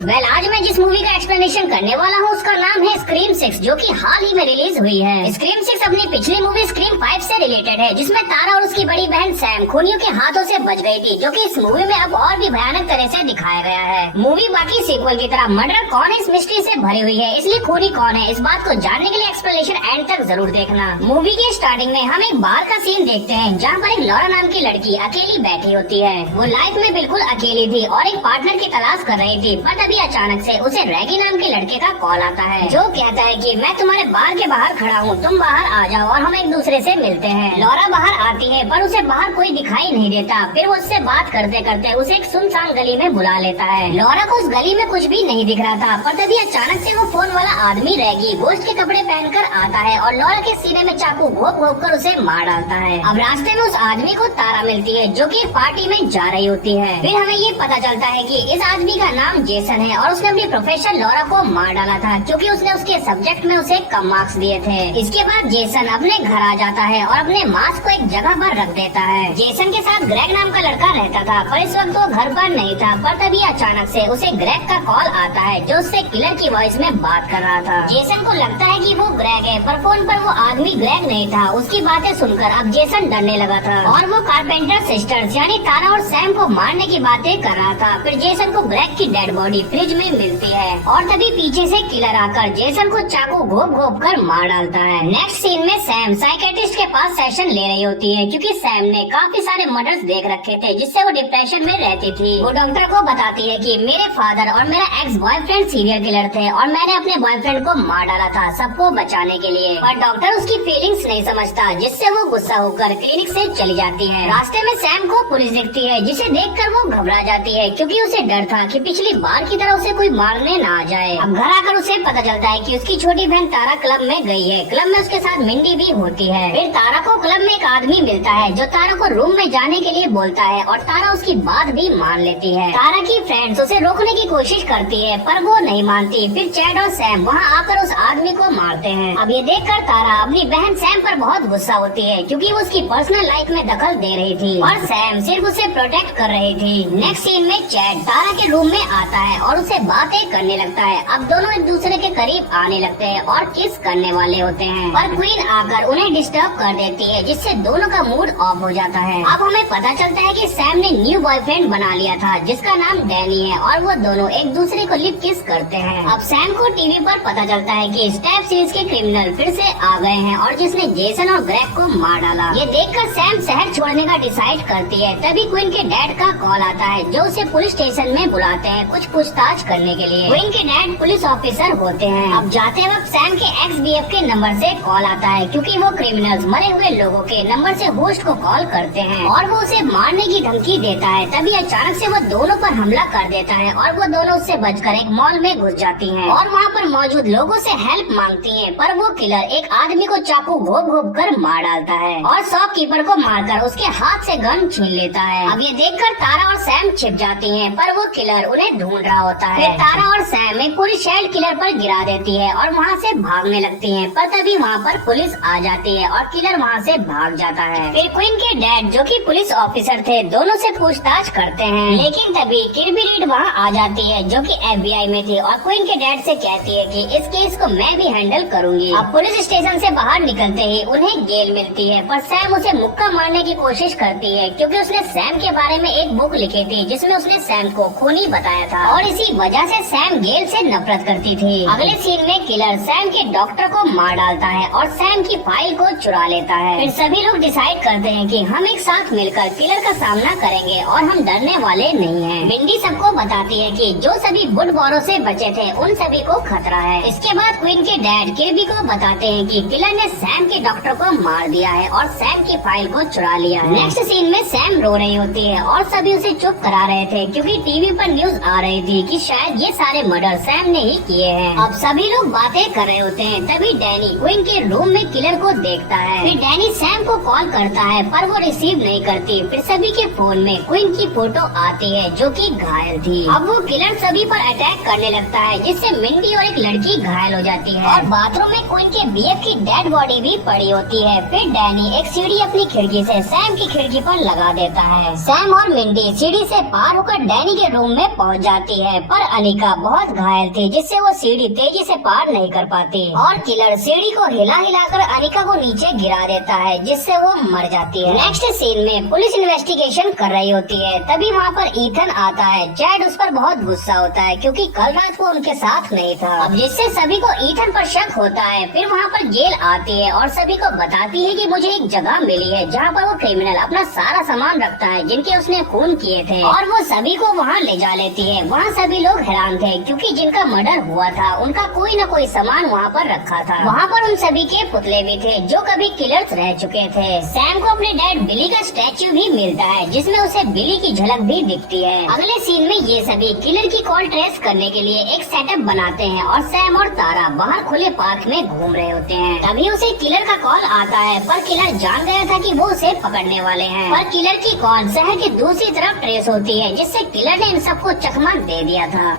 आज मैं जिस मूवी का एक्सप्लेनेशन करने वाला हूँ उसका नाम है स्क्रीम 6, जो कि हाल ही में रिलीज हुई है। स्क्रीम 6 अपनी पिछली मूवी स्क्रीम 5 से रिलेटेड है, जिसमें तारा और उसकी बड़ी बहन सैम खूनियों के हाथों से बच गई थी, जो कि इस मूवी में अब और भी भयानक तरह से दिखाया गया है। मूवी बाकी सीक्वल की तरह मर्डर कौन है इस मिस्ट्री से भरी हुई है, इसलिए खूनी कौन है इस बात को जानने के लिए एक्सप्लेनेशन एंड तक जरूर देखना। मूवी के स्टार्टिंग में हम एक बार का सीन देखते हैं, जहाँ पर एक लॉरा नाम की लड़की अकेली बैठी होती है। वो लाइफ में बिल्कुल अकेली थी और एक पार्टनर की तलाश कर रही थी, पर तभी अचानक से उसे रैगी नाम के लड़के का कॉल आता है, जो कहता है कि मैं तुम्हारे बार के बाहर खड़ा हूँ, तुम बाहर आ जाओ और हम एक दूसरे से मिलते हैं। लॉरा बाहर आती है, पर उसे बाहर कोई दिखाई नहीं देता। फिर वो उससे बात करते करते उसे एक सुनसान गली में बुला लेता है। लॉरा को उस गली में कुछ भी नहीं दिख रहा था, पर तभी अचानक से वो फोन वाला आदमी रैगी गोश्त के कपड़े पहनकर आता है और लॉरा के सीने में चाकू घोप घोप कर उसे मार डालता है। अब रास्ते में उस आदमी को तारा मिलती है, जो कि पार्टी में जा रही होती है। फिर हमें ये पता चलता है कि इस आदमी का नाम जेसन है और उसने अपनी प्रोफेसर लॉरा को मार डाला था, क्योंकि उसने उसके सब्जेक्ट में उसे कम मार्क्स दिए थे। इसके बाद जेसन अपने घर आ जाता है और अपने मास्क को एक जगह पर रख देता है। जेसन के साथ ग्रेग नाम का लड़का रहता था, पर इस वक्त वो घर पर नहीं था। पर तभी अचानक से उसे ग्रेग का कॉल आता है, जो उससे किलर की वॉइस में बात कर रहा था। जेसन को लगता है कि वो ग्रेग है, पर फोन पर वो आदमी ग्रेग नहीं था। उसकी बातें सुनकर अब जेसन डरने लगा था और वो कारपेंटर सिस्टर्स यानी तारा और सैम को मारने की बातें कर रहा था। फिर जेसन को ग्रेग की डेड बॉडी फ्रिज में मिलती है और तभी पीछे से किलर आकर जेसन को चाकू घोप घोप कर मार डालता है। नेक्स्ट सीन में सैम साइकेट्रिस्ट के पास सेशन ले रही होती है, क्योंकि सैम ने काफी सारे मर्डर्स देख रखे थे, जिससे वो डिप्रेशन में रहती थी। वो डॉक्टर को बताती है कि मेरे फादर और मेरा एक्स बॉयफ्रेंड सीरियल किलर थे और मैंने अपने बॉयफ्रेंड को मार डाला था सबको बचाने के लिए। पर डॉक्टर उसकी फीलिंग्स नहीं समझता, जिससे वो गुस्सा होकर क्लिनिक से चली जाती है। रास्ते में सैम को पुलिस दिखती है, जिसे देखकर वो घबरा जाती है, क्योंकि उसे डर था कि पिछली बार की तरह उसे कोई मारने न आ जाए। अब घर आकर उसे पता चलता है कि उसकी छोटी बहन तारा क्लब में गई है। क्लब में उसके साथ मिंडी भी होती है। फिर तारा को क्लब में एक आदमी मिलता है, जो तारा को रूम में जाने के लिए बोलता है और तारा उसकी बात भी मान लेती है। तारा की फ्रेंड्स उसे रोकने की कोशिश करती है, पर वो नहीं मानती। फिर चैड और सैम वहाँ आकर उस आदमी को मारते हैं। अब ये देखकर तारा अपनी बहन सैम पर बहुत गुस्सा होती है, क्योंकि वो उसकी पर्सनल लाइफ में दखल दे रही थी और सैम सिर्फ उसे प्रोटेक्ट कर रही थी। नेक्स्ट सीन में चैड तारा के रूम में आता है और उसे बातें करने लगता है। अब दोनों एक दूसरे के करीब आने लगते हैं और किस करने वाले होते हैं, पर क्वीन आकर उन्हें डिस्टर्ब कर देती है, जिससे दोनों का मूड ऑफ हो जाता है। अब हमें पता चलता है कि सैम ने न्यू बॉयफ्रेंड बना लिया था, जिसका नाम डैनी है, और वो दोनों एक दूसरे को लिप किस करते हैं। अब सैम को टीवी पर पता चलता है कि स्टैप सीरीज के क्रिमिनल फिर से आ गए हैं और जिसने जेसन और ग्रेग को मार डाला। ये देखकर सैम शहर छोड़ने का डिसाइड करती है। तभी क्वीन के डैड का कॉल आता है, जो उसे पुलिस स्टेशन में बुलाते हैं कुछ पूछताछ करने के लिए। क्वीन के डैड पुलिस ऑफिसर होते हैं। अब जाते वक्त सैम के एक्स बीएफ के नंबर से कॉल आता है, क्योंकि वो क्रिमिनल्स मरे हुए लोगों के नंबर से होस्ट को कॉल करते हैं और वो उसे मारने की धमकी देता है। तभी अचानक से वो दोनों पर हमला कर देता है और वो दोनों उससे बचकर एक मॉल में घुस जाती हैं और वहाँ पर मौजूद लोगों से हेल्प मांगती हैं। पर वो किलर एक आदमी को चाकू घोप घोप कर मार डालता है और शॉपकीपर को मारकर उसके हाथ से गन छीन लेता है। अब ये देखकर तारा और सैम छिप जाती हैं, पर वो किलर उन्हें ढूंढ रहा होता है। फिर तारा और सैम एक पूरी चाइल्ड किलर पर गिरा देती है और वहाँ से भागने लगती हैं, पर तभी वहाँ पर पुलिस आ जाती है और किलर वहाँ से भाग जाता है। फिर क्वीन के डैड, जो कि पुलिस ऑफिसर थे, दोनों से पूछताछ करते हैं, लेकिन तभी किर्बी रीड वहाँ आ जाती है, जो कि FBI में थी, और क्वीन के डैड से कहती है कि इस केस को मैं भी हैंडल करूंगी। अब पुलिस स्टेशन से बाहर निकलते ही उन्हें गेल मिलती है, पर सैम उसे मुक्का मारने की कोशिश करती है, क्योंकि उसने सैम के बारे में एक बुक लिखी थी, जिसमें उसने सैम को खूनी बताया था और इसी वजह से सैम गेल से नफरत करती थी। अगले सीन में किलर सैम के डॉक्टर को मार डालता है और सैम की फाइल को चुरा लेता है। फिर सभी लोग डिसाइड करते हैं कि हम एक साथ मिलकर किलर का सामना करेंगे और हम डरने वाले नहीं हैं। मिंडी सबको बताती है कि जो सभी वुडबोरो से बचे थे उन सभी को खतरा है। इसके बाद क्वीन के डैड किर्बी को बताते हैं कि किलर ने सैम के डॉक्टर को मार दिया है और सैम की फाइल को चुरा लिया है। नेक्स्ट सीन में सैम रो रही होती है और सभी उसे चुप करा रहे थे, क्योंकि टीवी पर न्यूज आ रही थी कि शायद ये सारे मर्डर सैम ने ही किए हैं। अब सभी लोग बातें कर रहे होते हैं, तभी डैनी क्वीन के रूम में किलर को देखता है। फिर डैनी सैम को कॉल करता है, पर वो रिसीव नहीं करती। फिर सभी के फोन में क्वीन की फोटो आती है, जो कि घायल थी। अब वो किलर सभी पर अटैक करने लगता है, जिससे मिंडी और एक लड़की घायल हो जाती है और बाथरूम में क्वीन के बीएफ की डेड बॉडी भी पड़ी होती है। फिर डैनी एक सीढ़ी अपनी खिड़की से सैम की खिड़की पर लगा देता है। सैम और मिंडी सीढ़ी से पार होकर डैनी के रूम में पहुंच जाती है है, पर अनिका बहुत घायल थी जिससे वो सीढ़ी तेजी से पार नहीं कर पाती और किलर सीढ़ी को हिला हिलाकर अनिका को नीचे गिरा देता है जिससे वो मर जाती है। नेक्स्ट सीन में पुलिस इन्वेस्टिगेशन कर रही होती है, तभी वहाँ पर ईथन आता है। चैड उस पर बहुत गुस्सा होता है क्योंकि कल रात वो उनके साथ नहीं था, अब जिससे सभी को ईथन पर शक होता है। फिर वहाँ पर जेल आती है और सभी को बताती है कि मुझे एक जगह मिली है जहाँ पर वो क्रिमिनल अपना सारा सामान रखता है जिनके उसने खून किए थे, और वो सभी को वहाँ ले जा लेती है। वहाँ सभी लोग हैरान थे क्योंकि जिनका मर्डर हुआ था उनका कोई न कोई सामान वहाँ पर रखा था। वहाँ पर उन सभी के पुतले भी थे जो कभी किलर्स रह चुके थे। सैम को अपने डैड बिली का स्टैच्यू भी मिलता है जिसमें उसे बिली की झलक भी दिखती है। अगले सीन में ये सभी किलर की कॉल ट्रेस करने के लिए एक सेटअप बनाते हैं और सैम और तारा बाहर खुले पार्क में घूम रहे होते हैं। तभी उसे किलर का कॉल आता है, पर किलर जान गया था कि वो उसे पकड़ने वाले हैं। पर किलर की कॉल शहर की दूसरी तरफ ट्रेस होती है जिससे किलर ने इन सबको चकमा दे दिया था।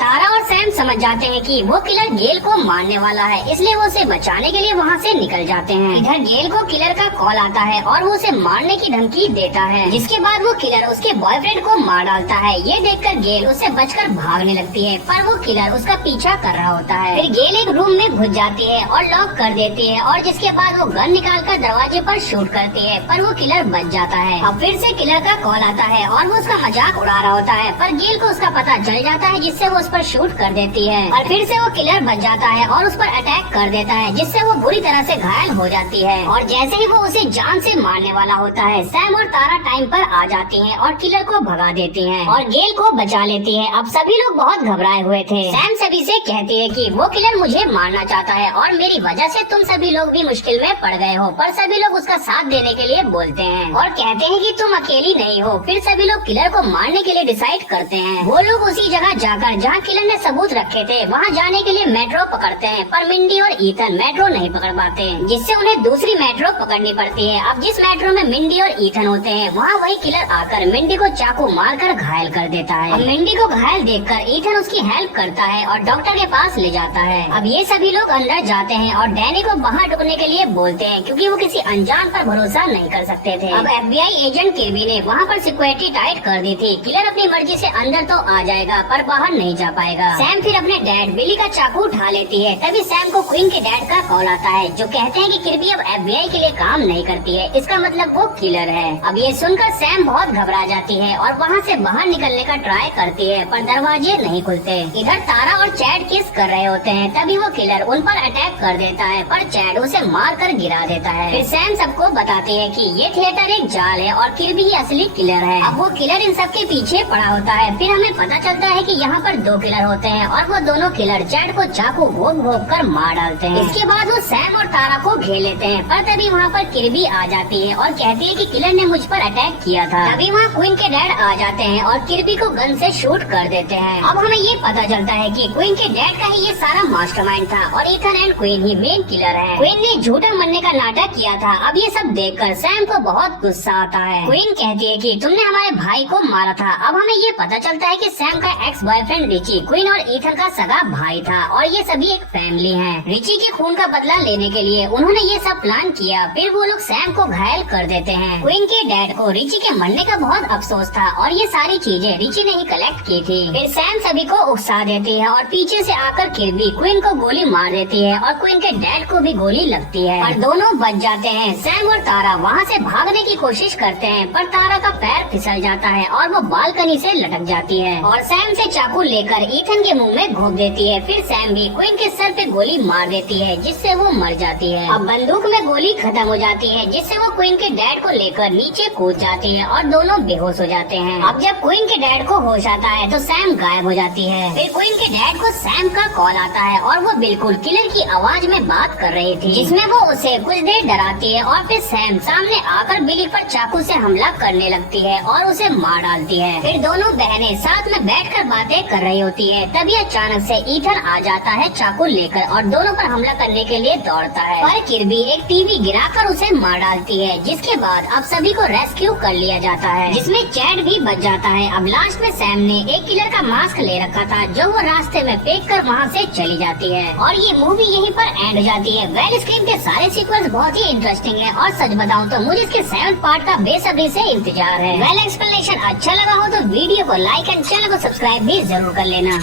तारा और सैम समझ जाते हैं कि वो किलर गेल को मारने वाला है, इसलिए वो उसे बचाने के लिए वहाँ से निकल जाते हैं। इधर गेल को किलर का कॉल आता है और वो उसे मारने की धमकी देता है, जिसके बाद वो किलर उसके बॉयफ्रेंड को मार डालता है। ये देखकर गेल उससे बचकर भागने लगती है, पर वो किलर उसका पीछा कर रहा होता है। फिर गेल एक रूम में घुस जाती है और लॉक कर देती है, और जिसके बाद वो गन निकालकर दरवाजे पर शूट करती है, पर वो किलर बच जाता है। अब फिर से किलर का कॉल आता है और वो उसका मजाक उड़ा रहा होता है, पर गेल को उसका पता चल जाता है जिससे वो पर शूट कर देती है, और फिर से वो किलर बच जाता है और उस पर अटैक कर देता है जिससे वो बुरी तरह से घायल हो जाती है। और जैसे ही वो उसे जान से मारने वाला होता है, सैम और तारा टाइम पर आ जाती हैं और किलर को भगा देती हैं और गेल को बचा लेती है। अब सभी लोग बहुत घबराए हुए थे। सैम सभी से कहती है कि वो किलर मुझे मारना चाहता है और मेरी वजह से तुम सभी लोग भी मुश्किल में पड़ गए हो, पर सभी लोग उसका साथ देने के लिए बोलते हैं और कहते हैं कि तुम अकेली नहीं हो। फिर सभी लोग किलर को मारने के लिए डिसाइड करते हैं। वो लोग उसी जगह जाकर जहाँ किलर ने सबूत रखे थे वहाँ जाने के लिए मेट्रो पकड़ते हैं, पर मिंडी और ईथन मेट्रो नहीं पकड़ पाते, जिससे उन्हें दूसरी मेट्रो पकड़नी पड़ती है। अब जिस मेट्रो में मिंडी और ईथन होते हैं वहाँ वही किलर आकर मिंडी को चाकू मारकर घायल कर देता है। अब मिंडी को घायल देखकर ईथन उसकी हेल्प करता है और डॉक्टर के पास ले जाता है। अब ये सभी लोग अंदर जाते हैं और डैनी को बाहर रुकने के लिए बोलते हैं क्योंकि वो किसी अनजान पर भरोसा नहीं कर सकते थे। अब FBI एजेंट किर्बी ने वहाँ पर सिक्योरिटी टाइट कर दी थी। किलर अपनी मर्जी से अंदर तो आ जाएगा पर बाहर नहीं जा पाएगा। सैम फिर अपने डैड बिली का चाकू उठा लेती है। तभी सैम को क्वीन के डैड का कॉल आता है जो कहते हैं कि किर्बी अब FBI के लिए काम नहीं करती है, इसका मतलब वो किलर है। अब ये सुनकर सैम बहुत घबरा जाती है और वहाँ से बाहर निकलने का ट्राई करती है, पर दरवाजे नहीं खुलते। इधर तारा और चैड किस कर रहे होते हैं, तभी वो किलर उन पर अटैक कर देता है, पर चैड उसे मार कर गिरा देता है। फिर सैम सबको बताती है कि ये थिएटर एक जाल है और किर्बी ही असली किलर है। अब वो किलर इन सब के पीछे पड़ा होता है। फिर हमें पता चलता है कि यहाँ पर 2 किलर होते हैं और वो दोनों किलर चैड को चाकू घोंप घोंप कर मार डालते हैं। इसके बाद वो सैम और तारा को घेर लेते हैं, पर तभी वहाँ पर किर्बी आ जाती है और कहती है कि किलर ने मुझ पर अटैक किया था। तभी वहाँ क्वीन के डैड आ जाते हैं और किर्बी को गन से शूट कर देते हैं। अब हमें ये पता चलता है कि क्वीन के डैड का ही ये सारा मास्टरमाइंड था और Ethan and queen he main killer है। क्वीन ने झूठा मरने का नाटक किया था। अब ये सब देखकर सैम को बहुत गुस्सा आता है। क्वीन कहती है कि तुमने हमारे भाई को मारा था। अब हमें ये पता चलता है कि सैम का एक्स बॉयफ्रेंड रिची क्वीन और ईथन का सगा भाई था और ये सभी एक फैमिली है। रिची के खून का बदला लेने के लिए उन्होंने ये सब प्लान किया। फिर वो लोग सैम को घायल कर देते हैं। क्वीन के डैड को रिची के मरने का बहुत अफसोस था और ये सारी चीजें रिची ने ही कलेक्ट की थी। फिर सैम सभी को उकसा देती है और पीछे से आकर किर्बी क्वीन को गोली मार देती है और क्वीन के डैड को भी गोली लगती है और दोनों बच जाते हैं। सैम और तारा वहाँ से भागने की कोशिश करते हैं, पर तारा का पैर फिसल जाता है और वो बालकनी से लटक जाती है और सैम से चाकू लेकर ईथन के मुंह में घोंप देती है। फिर सैम भी क्वीन के सर पे गोली मार देती है जिससे वो मर जाती है। अब बंदूक में गोली खत्म हो जाती है जिससे वो क्वीन के डैड को लेकर नीचे कूद जाती है और दोनों बेहोश हो जाते हैं। अब जब क्वीन के डैड को होश आता है तो सैम गायब हो जाती है। फिर क्वीन के डैड को सैम का कॉल आता है और वो बिल्कुल किलर की आवाज में बात कर रही थी, जिसमें वो उसे कुछ देर डराती है और फिर सैम सामने आकर बिली पर चाकू से हमला करने लगती है और उसे मार डालती है। फिर दोनों बहनें साथ में बैठकर बातें कर रही होती है। तभी अचानक से ईथन आ जाता है चाकू लेकर और दोनों पर हमला करने के लिए दौड़ता है, पर किर्बी एक टीवी गिराकर उसे मार डालती है, जिसके बाद अब सभी को रेस्क्यू कर लिया जाता है, जिसमें चैड भी बच जाता है। अब लास्ट में सैम ने एक किलर का मास्क ले रखा था जो वो रास्ते में फेंक कर वहाँ से चली जाती है और ये मूवी यहीं पर एंड हो जाती है। वेल स्क्रीम के सारे सीक्वेंस बहुत ही इंटरेस्टिंग है और सच बताऊं तो मुझे इसके 7th पार्ट का बेसब्री से इंतजार है। वेल एक्सप्लेनेशन अच्छा लगा हो तो वीडियो को लाइक एंड चैनल को सब्सक्राइब भी जरूर कर लेना।